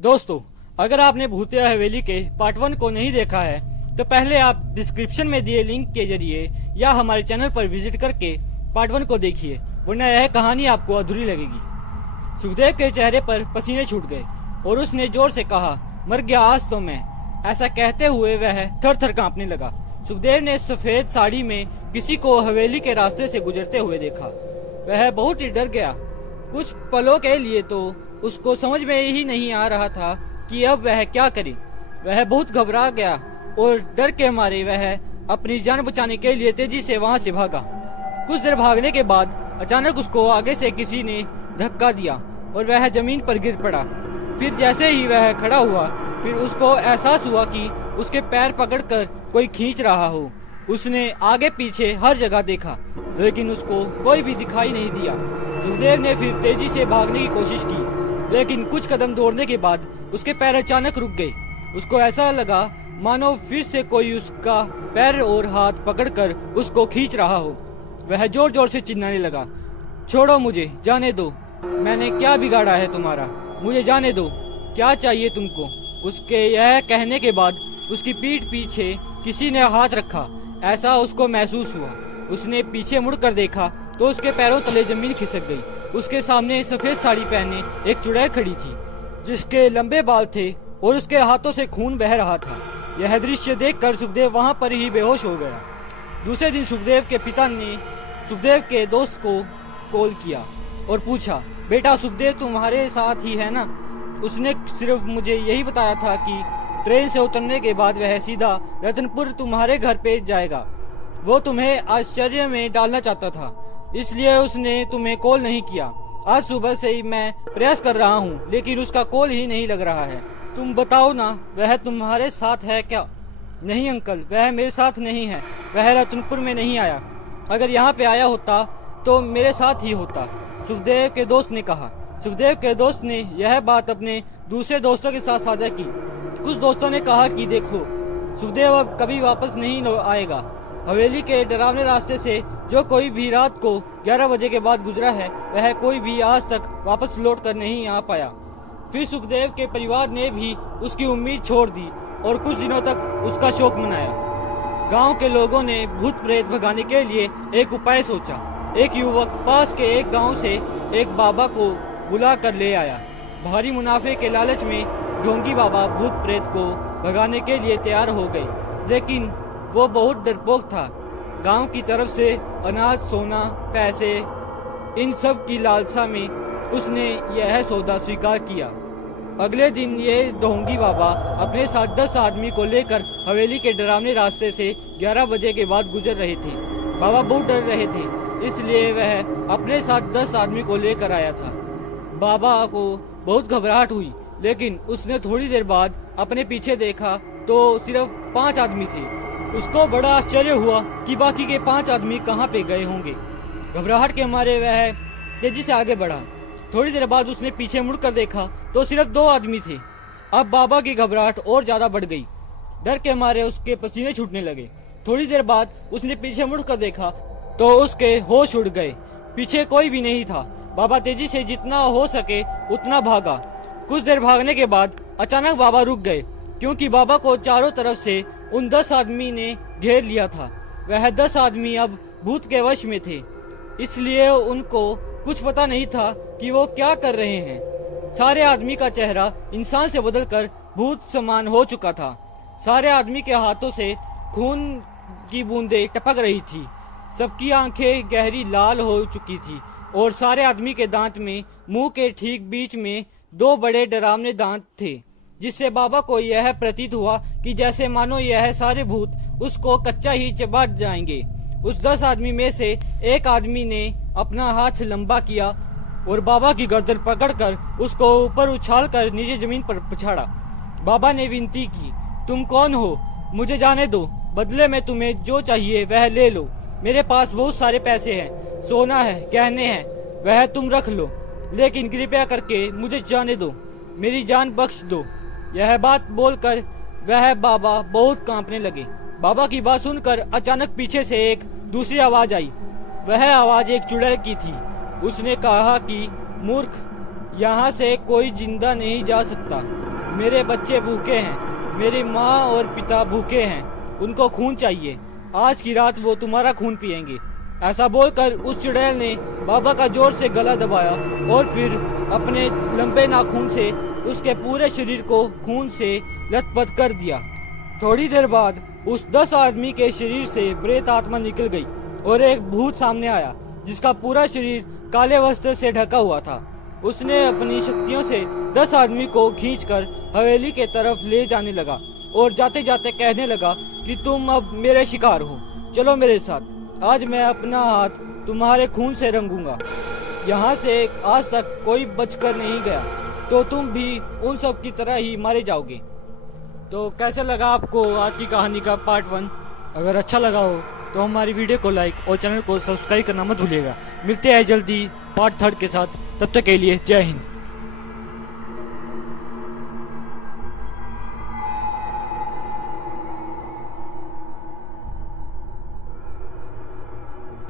दोस्तों, अगर आपने भूतिया हवेली के पार्ट 1 को नहीं देखा है तो पहले आप डिस्क्रिप्शन में दिए लिंक के जरिए या हमारे चैनल पर विजिट करके पार्ट 1 को देखिए, वरना यह कहानी आपको अधूरी लगेगी। सुखदेव के चेहरे पर पसीने छूट गए और उसने जोर से कहा, मर गया आज तो मैं। ऐसा कहते हुए वह थर थर कांपने लगा। सुखदेव ने सफेद साड़ी में किसी को हवेली के रास्ते से गुजरते हुए देखा। वह बहुत ही डर गया। कुछ पलों के लिए तो उसको समझ में ही नहीं आ रहा था कि अब वह क्या करे। वह बहुत घबरा गया और डर के मारे वह अपनी जान बचाने के लिए तेजी से वहां से भागा। कुछ देर भागने के बाद अचानक उसको आगे से किसी ने धक्का दिया और वह जमीन पर गिर पड़ा। फिर जैसे ही वह खड़ा हुआ, फिर उसको एहसास हुआ कि उसके पैर पकड़कर कोई खींच रहा हो। उसने आगे पीछे हर जगह देखा, लेकिन उसको कोई भी दिखाई नहीं दिया। सुखदेव ने फिर तेजी से भागने की कोशिश की, लेकिन कुछ कदम दौड़ने के बाद उसके पैर अचानक रुक गए। उसको ऐसा लगा मानो फिर से कोई उसका पैर और हाथ पकड़कर उसको खींच रहा हो। वह जोर जोर से चिल्लाने लगा, छोड़ो मुझे, जाने दो। मैंने क्या बिगाड़ा है तुम्हारा? मुझे जाने दो। क्या चाहिए तुमको? उसके यह कहने के बाद उसकी पीठ पीछे किसी ने हाथ रखा, ऐसा उसको महसूस हुआ। उसने पीछे मुड़कर देखा तो उसके पैरों तले जमीन खिसक गई। उसके सामने सफेद साड़ी पहने एक चुड़ैल खड़ी थी, जिसके लंबे बाल थे और उसके हाथों से खून बह रहा था। यह दृश्य देखकर सुखदेव वहां पर ही बेहोश हो गया। दूसरे दिन सुखदेव के पिता ने सुखदेव के दोस्त को कॉल किया और पूछा, बेटा सुखदेव तुम्हारे साथ ही है ना? उसने सिर्फ मुझे यही बताया था कि ट्रेन से उतरने के बाद वह सीधा रतनपुर तुम्हारे घर पे जाएगा। वो तुम्हें आश्चर्य में डालना चाहता था, इसलिए उसने तुम्हें कॉल नहीं किया। आज सुबह से ही मैं प्रयास कर रहा हूँ, लेकिन उसका कॉल ही नहीं लग रहा है। तुम बताओ ना, वह तुम्हारे साथ है क्या? नहीं अंकल, वह मेरे साथ नहीं है। वह रतनपुर में नहीं आया। अगर यहाँ पे आया होता तो मेरे साथ ही होता, सुखदेव के दोस्त ने कहा। सुखदेव के दोस्त ने यह बात अपने दूसरे दोस्तों के साथ साझा की। कुछ दोस्तों ने कहा कि देखो, सुखदेव अब कभी वापस नहीं आएगा। हवेली के डरावने रास्ते से जो कोई भी रात को 11 बजे के बाद गुजरा है, वह कोई भी आज तक वापस लौट कर नहीं आ पाया। फिर सुखदेव के परिवार ने भी उसकी उम्मीद छोड़ दी और कुछ दिनों तक उसका शोक मनाया। गांव के लोगों ने भूत प्रेत भगाने के लिए एक उपाय सोचा। एक युवक पास के एक गांव से एक बाबा को बुला कर ले आया। भारी मुनाफे के लालच में ढोंगी बाबा भूत प्रेत को भगाने के लिए तैयार हो गए, लेकिन वो बहुत डरपोक था। गांव की तरफ से अनाज, सोना, पैसे, इन सब की लालसा में उसने यह सौदा स्वीकार किया। अगले दिन ये ढोंगी बाबा अपने साथ 10 आदमी को लेकर हवेली के डरावने रास्ते से 11 बजे के बाद गुजर रहे थे। बाबा बहुत डर रहे थे, इसलिए वह अपने साथ 10 आदमी को लेकर आया था। बाबा को बहुत घबराहट हुई, लेकिन उसने थोड़ी देर बाद अपने पीछे देखा तो सिर्फ 5 आदमी थे। उसको बड़ा आश्चर्य हुआ कि बाकी के 5 आदमी कहाँ पे गए होंगे। घबराहट के मारे वह तेजी से आगे बढ़ा। थोड़ी देर बाद उसने पीछे मुड़कर देखा तो सिर्फ 2 आदमी थे। अब बाबा की घबराहट और ज्यादा बढ़ गई। डर के मारे उसके पसीने छूटने लगे। थोड़ी देर बाद उसने पीछे मुड़कर देखा तो उसके होश उड़ गए। पीछे कोई भी नहीं था। बाबा तेजी से जितना हो सके उतना भागा। कुछ देर भागने के बाद अचानक बाबा रुक गए, क्योंकि बाबा को चारों तरफ से उन 10 आदमी ने घेर लिया था। वह 10 आदमी अब भूत के वश में थे, इसलिए उनको कुछ पता नहीं था कि वो क्या कर रहे हैं। सारे आदमी का चेहरा इंसान से बदलकर भूत समान हो चुका था। सारे आदमी के हाथों से खून की बूंदें टपक रही थी। सबकी आंखें गहरी लाल हो चुकी थी और सारे आदमी के दांत में मुंह के ठीक बीच में 2 बड़े डरावने दांत थे, जिससे बाबा को यह प्रतीत हुआ कि जैसे मानो यह सारे भूत उसको कच्चा ही चबा जाएंगे। उस 10 आदमी में से एक आदमी ने अपना हाथ लंबा किया और बाबा की गर्दन पकड़कर उसको ऊपर उछालकर नीचे जमीन पर पछाड़ा। बाबा ने विनती की, तुम कौन हो? मुझे जाने दो। बदले में तुम्हें जो चाहिए वह ले लो। मेरे पास बहुत सारे पैसे हैं, सोना है, गहने हैं, वह तुम रख लो, लेकिन कृपया करके मुझे जाने दो, मेरी जान बख्श दो। यह बात बोलकर वह बाबा बहुत कांपने लगे। बाबा की बात सुनकर अचानक पीछे से एक दूसरी आवाज आई। वह आवाज एक चुड़ैल की थी। उसने कहा कि मूर्ख, यहाँ से कोई जिंदा नहीं जा सकता। मेरे बच्चे भूखे हैं, मेरी माँ और पिता भूखे हैं, उनको खून चाहिए, आज की रात वो तुम्हारा खून पिएंगे। ऐसा बोलकर उस चुड़ैल ने बाबा का जोर से गला दबाया और फिर अपने लंबे नाखून से उसके पूरे शरीर को खून से लथपथ कर दिया। थोड़ी देर बाद उस 10 आदमी के शरीर से प्रेत आत्मा निकल गई और एक भूत सामने आया जिसका पूरा शरीर काले वस्त्र से ढका हुआ था। उसने अपनी शक्तियों से 10 आदमी को खींचकर हवेली के तरफ ले जाने लगा और जाते जाते कहने लगा कि तुम अब मेरे शिकार हो, चलो मेरे साथ, आज मैं अपना हाथ तुम्हारे खून से रंगूंगा। यहाँ से आज तक कोई बचकर नहीं गया, तो तुम भी उन सब की तरह ही मारे जाओगे। तो कैसा लगा आपको आज की कहानी का पार्ट 1? अगर अच्छा लगा हो तो हमारी वीडियो को लाइक और चैनल को सब्सक्राइब करना मत भूलिएगा। मिलते हैं जल्दी पार्ट 3 के साथ, तब तक के लिए जय हिंद।